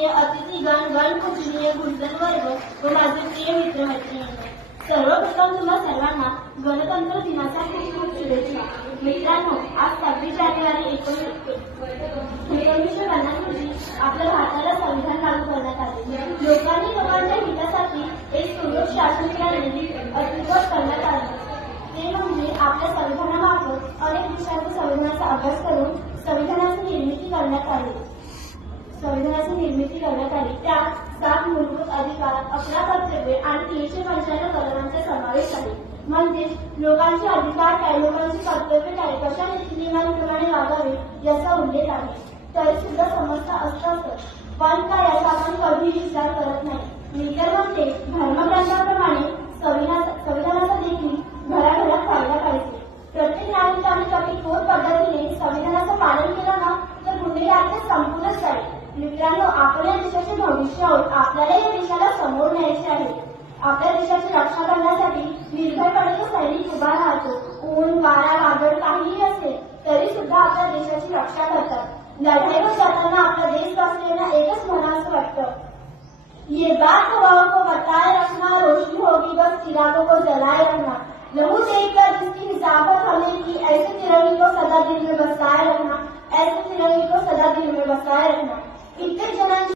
प्रिय अतिथीगण गणपूजनीय गुंजन वर्ग व माझे प्रिय मित्र मैत्रिणी सर्वप्रथम तुम्हा सर्वांना गणतंत्र दिनाच्या खूप खूप शुभेच्छा. मित्रांनो आज सव्वीस जानेवारी एकोणीसशे पन्नास रोजी आपल्या भारताला संविधान लागू करण्यात आले. लोकांनी लोकांच्या हितासाठी एक सुरक्षित शासन प्रणाली अस्तित्वात करण्यात आली. ते म्हणजे आपल्या संविधानामार्फत अनेक देशांच्या संविधानाचा अभ्यास करून संविधानाची निर्मिती करण्यात आली. संविधानाची निर्मिती करण्यात आली. त्यात सात मूलभूत अधिकार अकरा कर्तव्ये आणि तीनशे पंच्याण्णव कलमांचा समावेश आहे. म्हणजेच लोकांचे अधिकार काय लोकांची कर्तव्य काय कशा नियमांप्रमाणे वागावे याचा उल्लेख आहे. तरी सुद्धा समस्या असतात पण काय याचा आपण कधीही विचार करत नाही. मी तर म्हणते धर्मग्रंथाप्रमाणे संविधानाचा देखील घराघरात फायदा पाहिजे. प्रत्येक नागरिकाने कठोर पद्धतीने संविधानाचं पालन केलं मित्रांनो आपण या देशाचे भविष्य आपल्याला या देशाला समोर न्यायचे आहे. आपल्या देशाची रक्षा करण्यासाठी निर्भयपणे सैनिक उभा राहतो. ऊन, वारा वादळ काहीही असले तरी सुद्धा आपल्या देशाची रक्षा करतात. लढाईवर जाताना आपला देशवासियांना एकच म्हणावं वाटतं. ये बात हवाओं को बताए रखना रोशनी होगी बस चिरागों को जलाए रखना लहू देखकर जिसकी हिसाबत हमें की, ऐसे तिरंगे को सदा दिल में बसाए रखना ऐसे तिरंगे को सदा दिल में बसाए रखना कित्येक जणांची